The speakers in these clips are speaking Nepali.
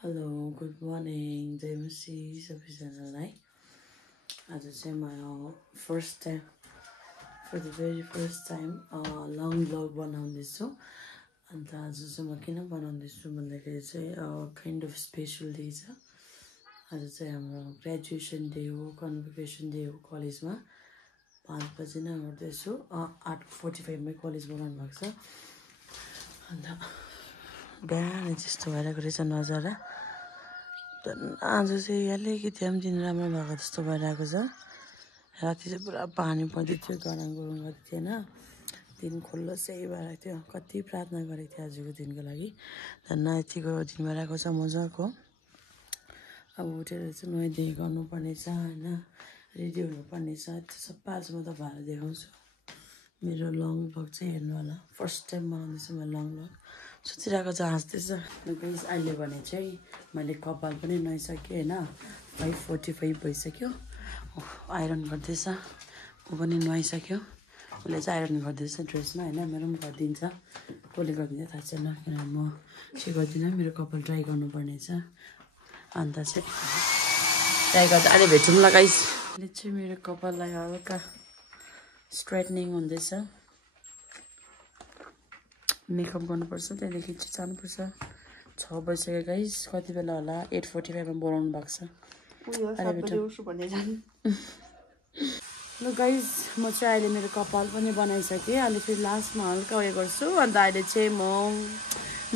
हेलो गुड मर्निङ जय मसी सबैजनालाई आज चाहिँ म first time for the very first time long vlog बनाउँदैछु अन्त आज चाहिँ म किन बनाउँदैछु भन्दाखेरि चाहिँ काइन्ड अफ स्पेसल डे छ आज चाहिँ हाम्रो ग्रेजुएसन डे हो कन्भोकेसन डे हो कलेजमा 5 बजे नै गर्दैछु 8:45 मै कलेज बनाउनु भएको छ अन्त बिहान त्यस्तो भइरहेको रहेछ नजारा आज चाहिँ अलिकति पनि दिन राम्रो भएको जस्तो भइरहेको छ राति चाहिँ पुरा पानी पर्दै थियो गरम गरम गरेको थिएन दिन खुल्लो चाहिँ भइरहेको थियो कति प्रार्थना गरेको थिएँ आजको दिनको लागि धन्न यतिको दिन भइरहेको छ मजाको अब उठेर चाहिँ नुहाइधुवाइ गर्नुपर्ने छ होइन रेडी हुनुपर्ने छ त्यो सबै आज म तपाईँहरूलाई देखाउँछु मेरो लङ भ्लग चाहिँ हेर्नु होला फर्स्ट टाइम बनाउँदैछु म लङ भ्लग सोचिरहेको छ हाँस्दैछ गाइस अहिले भने चाहिँ मैले कपाल पनि नुहाइसकेँ होइन 5:45 भइसक्यो आइरन गर्दैछ ऊ पनि नुहाइसक्यो उसले चाहिँ आइरन गर्दैछ ड्रेसमा होइन मेरो पनि गरिदिन्छ कसले गरिदिन्छ थाहा छैन किनभने म चाहिँ गर्दिनँ मेरो कपाल ड्राई गर्नुपर्ने छ अन्त चाहिँ ड्राई गर्दा अहिले भेटौँ ल गाइस अहिले चाहिँ मेरो कपाललाई हल्का स्ट्रेटनिङ हुँदैछ मेकअप गर्नुपर्छ त्यहाँदेखि चाहिँ जानुपर्छ 6 बजिसक्यो गाइस कति बेला होला 8:45 मा बोलाउनु भएको छ ल गाइस म चाहिँ अहिले मेरो कपाल पनि बनाइसकेँ अहिले फेरि लास्टमा हल्का उयो गर्छु अन्त अहिले चाहिँ म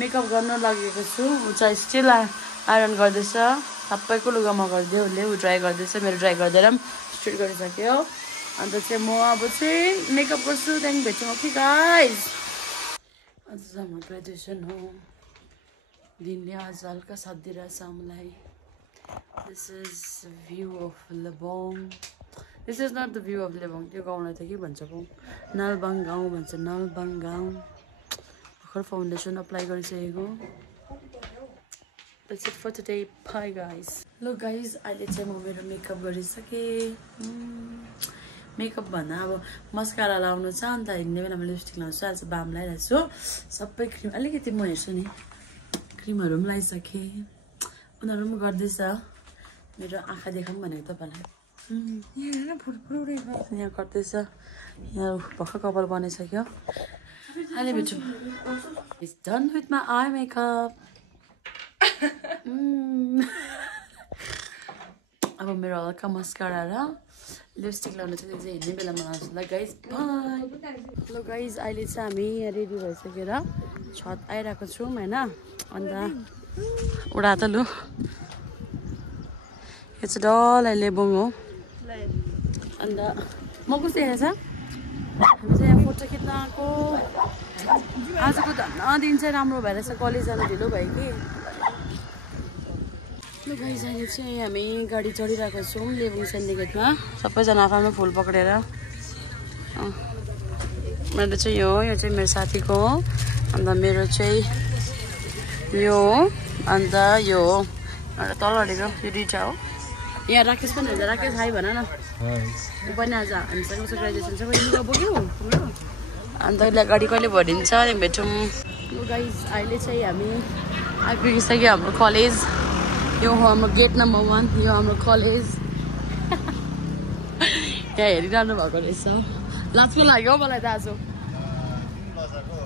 मेकअप गर्न लागेको छु ऊ चाहिँ स्टिल आइरन गर्दैछ सबैको लुगा म गरिदिएँ उसले ऊ ड्राई गर्दैछ मेरो ड्राई गर्दैन स्ट्रेट गरिसक्यो अन्त चाहिँ म अब चाहिँ मेकअप गर्छु त्यहाँदेखि भेट्छौँ ओके गाइस आज चाहिँ हाम्रो ग्रेजुएसन हो दिनले आज हल्का साथ दिइरहेछ मलाई this is view of Lebong this is not the view of Lebong त्यो गाउँलाई त के भन्छ पो नलबाङ गाउँ भन्छ नलबाङ गाउँ भर्खर फाउन्डेसन अप्लाई गरिसकेको That's it for today. Bye guys. Look guys, अहिले चाहिँ म मेरो मेकअप गरिसकेँ मेकअप भन्दा अब मस्कारा लाउनु छ अन्त हिँड्ने बेलामा लिपस्टिक लाउँछु आज बाम लगाइरहेको छु सबै क्रिम अलिकति म हेर्छु नि क्रिमहरू पनि लगाइसकेँ उनीहरू पनि गर्दैछ मेरो आँखा देखाउँ भनेको तपाईँलाई यहाँ गर्दैछ यहाँ भर्खर कपाल बनाइसक्यो अहिले भेटौँ It's done with my eye makeup अब मेरो हल्का मस्कारा र लिपस्टिक लाउनु चाहिँ हिँड्ने बेलामा लाउँछु ल गाइस बाई ल गाइस अहिले चाहिँ हामी रेडी भइसकेर छत आइरहेको छौँ होइन अन्त उडा त लु यो चाहिँ डल्लै लेबोङ हो अन्त म कस्तो हेरेछ हामी चाहिँ यहाँ फोटो खिच्न आएको आजको दिन चाहिँ राम्रो भइरहेछ कलेज जानु ढिलो भयो कि ल गाइस अहिले चाहिँ हामी गाडी चढिरहेको छौँ लेबोङ सिन्डिकेटमा सबैजना आफ्नो फुल पक्रेर मेरो चाहिँ यो चाहिँ मेरो साथीको हो अन्त मेरो चाहिँ यो हो अन्त यो हो अन्त तलहरिको यो दुईवटा हो यहाँ राकेश पनि हुन्छ राकेश हाई भन न ऊ पनि आज हामीसँग उसको ग्रेजुएसन छ लुगा बोक्यौ अन्त उसलाई गाडी कहिले भरिन्छ त्यहाँ भेटौँ ल गाइस अहिले चाहिँ हामी आइपुगिसक्यो हाम्रो कलेज यो हो हाम्रो गेट नम्बर 1 यो हाम्रो कलेज यहाँ हेरिरहनु भएको रहेछ लाजको लाग्यो हौ मलाई त आज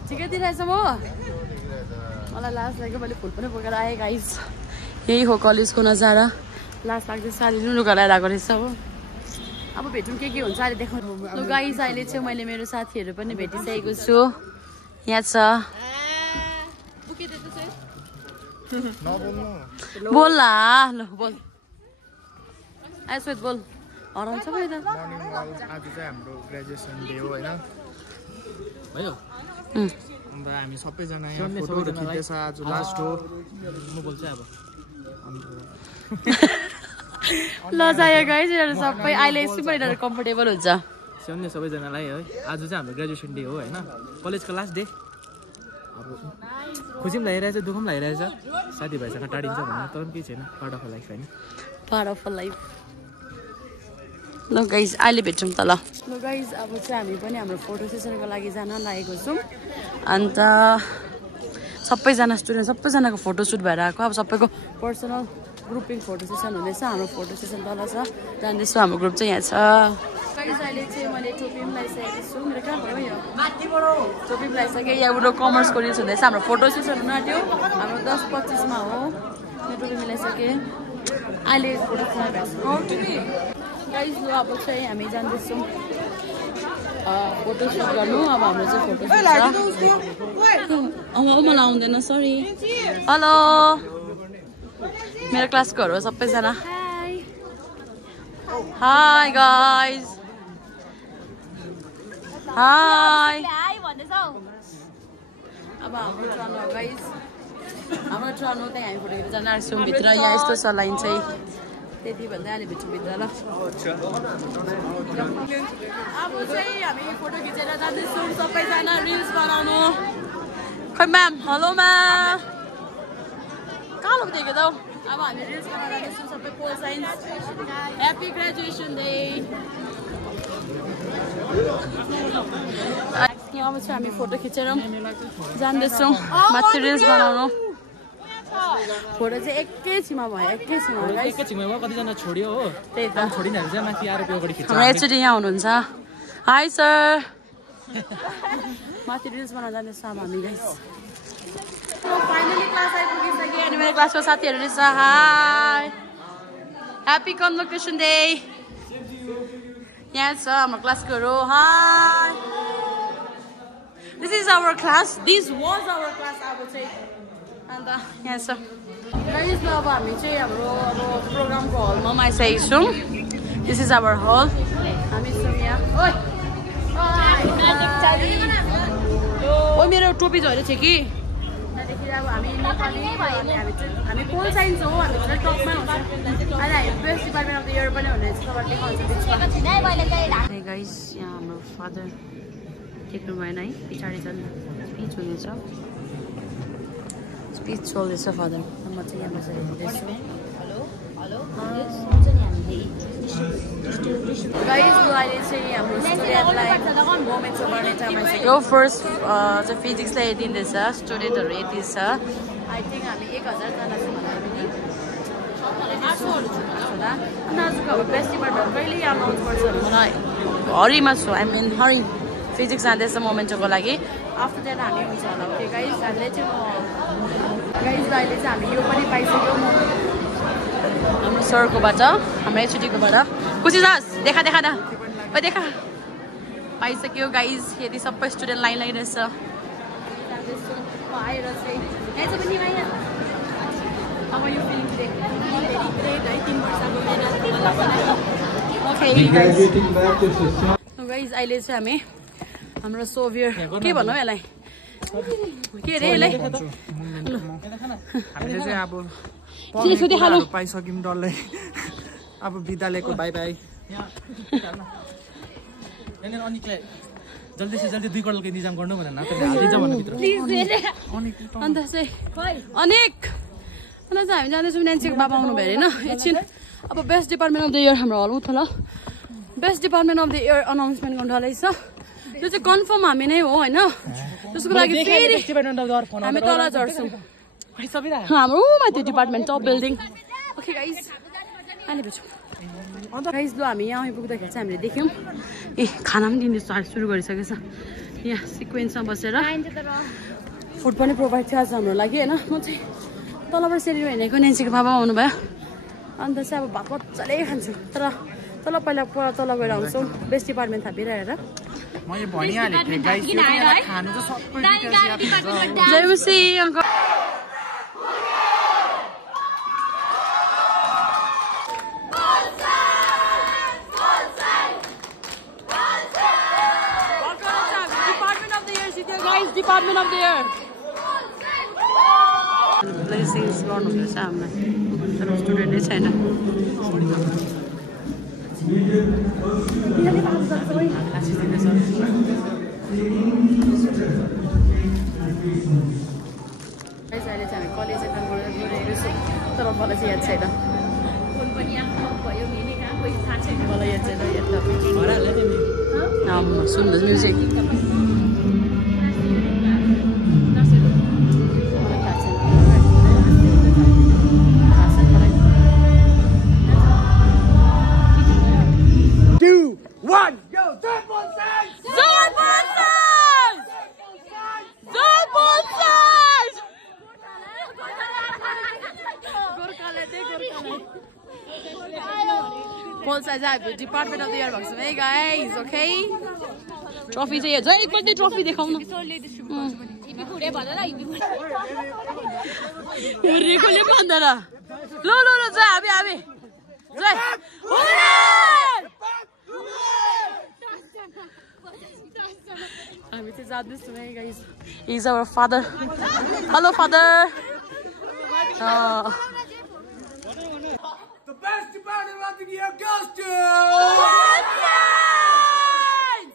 ठिकै दिइरहेछ म मलाई लाज लाग्यो मैले फुल पनि बोकेर आएँ गाइस यही हो कलेजको नजारा लाज लाग्दै सारी लुगा लगाएर आएको रहेछ हो अब भेटौँ के हुन्छ अहिले देखाउनु ल गाइस अहिले चाहिँ मैले मेरो साथीहरू पनि भेटिसकेको छु यहाँ छ बोल ला ल बोल आइसोत बोल हराउँछ पो त आज चाहिँ हाम्रो ग्रेजुएसन डे हो हैन भयो अन्त हामी सबैजना यहाँ फोटोहरु खिच्दैछ आज लास्ट हो म बोल्छु अब ल जायो गाइस यिनीहरू सबै अहिले सुपर यिनीहरू कम्फर्टेबल हुन्छ स्याउने सबैजनालाई है आज चाहिँ हाम्रो ग्रेजुएसन डे हो हैन कलेजको लास्ट डे अब खुसी पनि लागिरहेछ दुःख पनि लागिरहेछ साथीभाइसँग टाढिन्छ भन्ने तर पनि केही छैन पार्ट अफ लाइफ होइन पार्ट अफ लाइफ ल गाइस अहिले भेटौँ त ल गाइस अब चाहिँ हामी पनि हाम्रो फोटो सेसनको लागि जान लागेको छौँ अन्त सबैजना स्टुडेन्ट सबैजनाको फोटोसुट भएर आएको अब सबैको पर्सनल ग्रुपिङ फोटो सेसन हुँदैछ हाम्रो फोटो सेसन तल छ जान्दैछु हाम्रो ग्रुप चाहिँ यहाँ छ अहिले चाहिँ मैले टोपी पनि लगाइसकेको छु मेरो कहाँ भयो यो टोपी पनि लगाइसकेँ यहाँबाट कमर्सको रिल्स हुँदैछ हाम्रो फोटो सेसन हुन आँट्यो हाम्रो 10:25 मा हो यो टोपी मिलाइसकेँ अहिले फोटो गाइस लु अब चाहिँ हामी जाँदैछौँ फोटोसुट गर्नु अब हाम्रो चाहिँ फोटोसुट मलाई आउँदैन सरी हेलो मेरो क्लासकोहरू हो सबैजना हाई गाइज हाई अब हाम्रो टर्न हो गाइज हाम्रो टर्न हो त्यहाँ हामी फोटो खिच्न जान आँट्छौँ भित्र यहाँ यस्तो छ लाइन चाहिँ त्यति भन्दा अहिले भित्र ल अब चाहिँ हामी फोटो खिचेर जाँदैछौँ सबैजना रिल्स बनाउनु खै म्याम हेलो म्याम कहाँ लग्देको त अब हामी रिल्स बनाएर जाँदैछौँ सबै pol science happy graduation day अब चाहिँ हामी फोटो खिचेर जाँदैछौँ माथि रिल्स बनाउनु फोटो चाहिँ एकैछिनमा भयो एकैछिनमा कतिजना छोड्यो हो त्यही त छोडिनहरू चाहिँ माथि आएर अगाडि खिच्छ हाम्रो एकचोटि यहाँ हुनुहुन्छ हाई सर माथि रिल्स बनाउन जाँदैछ अब हामी गाइस फाइनली क्लास आइपुगिसक्यो अनि मेरो क्लासको साथीहरू रहेछ हाई ह्याप्पी कन्भोकेसन डे यहाँ छ हाम्रो क्लासकोहरू hi this is our class this was our class अब चाहिँ अन्त यहाँ छ गाइस अब हामी चाहिँ हाम्रो अब प्रोग्रामको हलमा पनि आइसकेको छौँ दिस इज आवर हल हामी छौँ यहाँ ओ मेरो टोपी झरेको थियो कि त्यहाँदेखि अब हामी नेपाली हामी पोल साइन्स हो हामी चाहिँ टपमा हुन्छ अहिले हामी best department of the year पनि हुने छ तपाईँले देखाउँछ गाइस यहाँ हाम्रो फादर देख्नु भएन है पछाडि झन् स्पिच हुनेछ स्पिच चल्दैछ फादर म चाहिँ यहाँ बसेर हेर्दैछु गाइस अहिले चाहिँ हाम्रो स्टुडेन्टलाई मोमेन्ट्स गर्ने टाइम आइसक्यो फर्स्ट चाहिँ फिजिक्सलाई हेरिदिँदैछ स्टुडेन्टहरू यति छ आई थिङ्क हामी 1000 जना छौँ होला अनि आजको अब बेस्ट डिपार्टमेन्ट कहिले अनाउन्स गर्छ मलाई हरिमा छु आई मिन हरि फिजिक्स जाँदैछ मोमेन्टोको लागि आफ्टर द्याट हामी हुन्छ होला ओके गाइस हामीले चाहिँ गाइस अहिले चाहिँ हामी यो पनि पाइसक्यौँ हाम्रो सरकोबाट हाम्रो एचओडीकोबाट खुसी छस् देखा देखा दा ओ देखा पाइसक्यो गाइस यदि सबै स्टुडेन्ट लाइन लागिरहेछ आएर चाहिँ यहाँ चाहिँ पनि अब यो फिल्म देख्नु ग्रेट है 3 वर्षको गाइस अहिले चाहिँ हामी हाम्रो सोभियर के भनौँ यसलाई के अरे यसलाई हामीले चाहिँ अब पाइसक्यौँ डल्लै अब विद्यालयको बाई बाई जल्दी से जल्दी 2 करोडको इन्तजाम गर्नु भनेर अन्त चाहिँ अनेक अन्त चाहिँ हामी जाँदैछौँ नेन्सीको बाबा आउनु भयो होइन एकछिन अब best department of the year हाम्रो हल उठ्छ ल best department of the year announcement गर्नुलाई छ त्यो चाहिँ कन्फर्म हामी नै हो होइन त्यसको लागि फेरि हामी तल झर्छौँ हाम्रो माथि department top building okay guys अहिले भेटौँ गाइस लु हामी यहाँ आइपुग्दाखेरि चाहिँ हामीले देख्यौँ ए खाना पनि दिने सुरु गरिसकेको छ यहाँ सिक्वेन्समा बसेर फुड पनि प्रोभाइड थियो आज हाम्रो लागि होइन म चाहिँ तलबाट सेरी हिँडेको नेन्सीको बाबा आउनुभयो अन्त चाहिँ अब भात मजाले खान्छु तर तल पहिला तल गएर आउँछौँ बेस्ट डिपार्टमेन्ट थापिरहेर जयमसी uncle Department of the Year. Blessings गर्नुहुँदैछ हामीलाई तर स्टुडेन्टै छैन अहिले चाहिँ हामी कलेज एटेन्ड गरेर गइरहेको छौँ तर मलाई चाहिँ याद छैन फोन पनि आफ्नो भयो मेले कहाँ कोही थाहा छैन मलाई याद छैन याद सुन्नुहोस् music Pole size have Department of the Year box. Hey guys, okay? Trophy चाहिए जो एक बार trophy दिखाऊँ ना मुर्री को ले बंदर लो लो लो जाए अभी अभी जाए अभी से ज़्यादा सुने guys. He's our father. Hello father. The best department of the year goes to...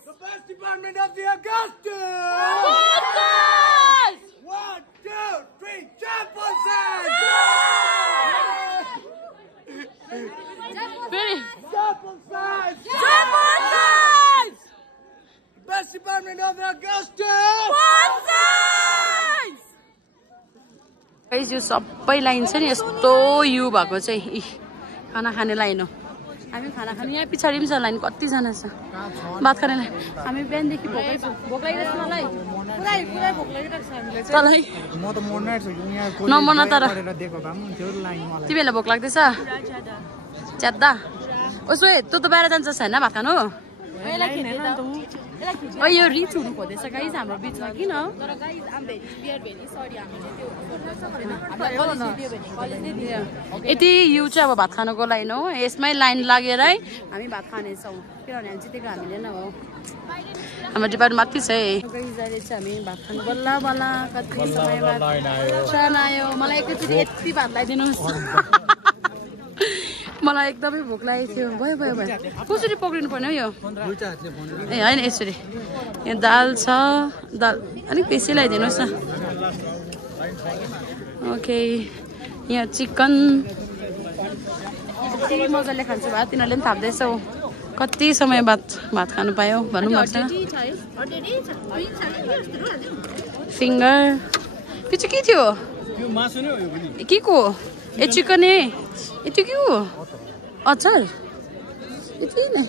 The best department of the year goes to... 1, 2, 3, Champions! Best department of the year goes to... guys यो सबै लाइन छ नि यस्तो यु भएको चाहिँ खाना खाने लाइन हो हामी खाना खाने यहाँ पछाडी पनि छ लाइन कति जना छ भात खाने लाइन हामी बिहानदेखि भोकै छौँ भोक लागिरहेछ मलाई पुरै पुरै भोक लागिरहेछ हामीलाई चाहिँ तलाई म त मर्नै छु यहाँ नमर्न तर दिएको भए पनि हुन्थ्यो लाइन मलाई तिमीलाई भोक लाग्दैछ च्याद्दा ओसो तँ त बाहिर जान्छ हैन भात खानु ओ यो रिच हुनु खोज्दैछ गाइस हाम्रो बिचमा किन यति यु चाहिँ अब भात खानुको लाइन हो यसमै लाइन लागेर है हामी भात खानेछौँ किनभने हामी जितेको हामीले नै हो हाम्रो डिपार्टमेन्ट माथि छ है गाइस अहिले चाहिँ हामी भात खानु बल्ल बल्ल कति समय बाद आयो मलाई एकैचोटि यति भात लगाइदिनुहोस् मलाई एकदमै भोक लागेको थियो भयो भयो भयो कसरी पक्रिनु पर्ने हो यो ए होइन यसरी यहाँ दाल छ दाल अलिक बेसी लगाइदिनुहोस् न ओके यहाँ चिकन कति मजाले खान्छ भात तिनीहरूले पनि थाप्दैछौ कति समय बाद भात खानु पायो भनौँ भएको छैन फिङ्गर त्यो चाहिँ के थियो के को ए चिकन ए त्यो के हो अचार यति नै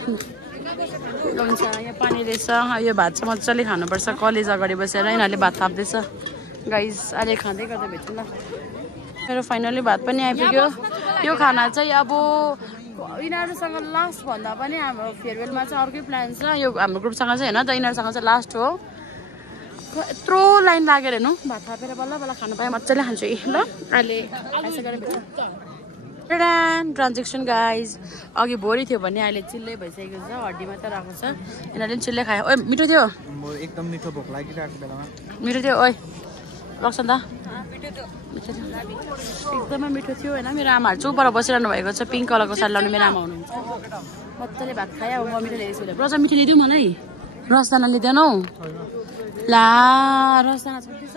हुन्छ यहाँ पानी रहेछ यो भात चाहिँ मजाले खानुपर्छ कलेज अगाडि बसेर यिनीहरूले भात थाप्दैछ गाइस अहिले खाँदै गर्दा भेट्नु ल मेरो फाइनली भात पनि आइपुग्यो यो खाना चाहिँ अब यिनीहरूसँग लास्ट भन्दा पनि हाम्रो फेयरवेलमा चाहिँ अर्कै प्लान छ यो हाम्रो ग्रुपसँग चाहिँ होइन त यिनीहरूसँग चाहिँ लास्ट हो यत्रो लाइन लागेर हेर्नु भात थापेर बल्ल बल्ल खानु पाएँ मजाले खान्छु ल अहिले ट्रान्जेक्सन गाइज अघि भोरी थियो भने अहिले चिल्लै भइसकेको छ हड्डी मात्र राखेको छ यिनीहरूले पनि चिल्लै खायो ओइ मिठो थियो एकदम मिठो भोक लागिरहेको बेलामा मिठो थियो ओइ लक्ष्ण दा एकदमै मिठो थियो होइन मेरो आमाहरू चौपर बसिरहनु भएको छ पिङ्क कलरको साडी लाउने मेरो आमा हुनुहुन्छ मजाले भात खायो अब म मिठो ल्याइदिन्छु प्रजा मिठो ल्याइदिउँ मलाई रसदाना लिँदैनौ ला रसदाना छुट्टिछ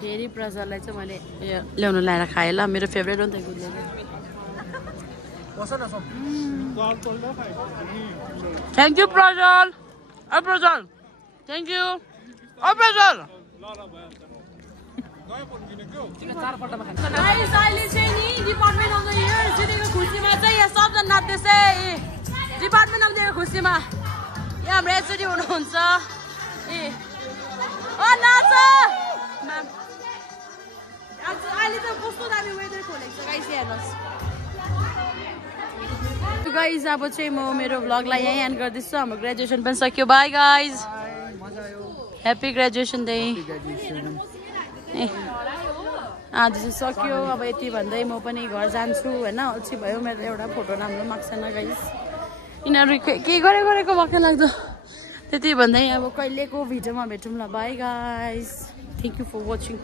फेरि प्रजालाई चाहिँ मैले ल्याउनु ल्याएर खाएँ ल मेरो फेभरेट हो नि त गुलियो थ्याङ्क यू प्रजल ओ प्रजल थ्याङ्क यू ओ प्रजल अहिले चाहिँ नि डिपार्टमेन्ट अफ द इयर जितेको खुसीमा चाहिँ यहाँ सबजना नाच्दैछ डिपार्टमेन्ट अफ द इयर खुसीमा यहाँ हाम्रो एचओडी हुनुहुन्छ ए ओ नाच अहिले त कस्तो दामी वेदर खोलेको छ गाइस हेर्नुहोस् गाइस अब चाहिँ म मेरो भ्लगलाई यहीँ एन्ड गर्दैछु हाम्रो ग्रेजुएसन पनि सक्यो bye guys happy graduation day ए आज चाहिँ सक्यो अब यति भन्दै म पनि घर जान्छु होइन अल्छी भयो मेरो एउटा फोटो राम्रो माग्छ छैन गाइस यिनीहरू के गरेको भक्कै लाग्दो त्यति भन्दै अब कहिलेको भिडियोमा भेटौँ ल bye guys thank you for watching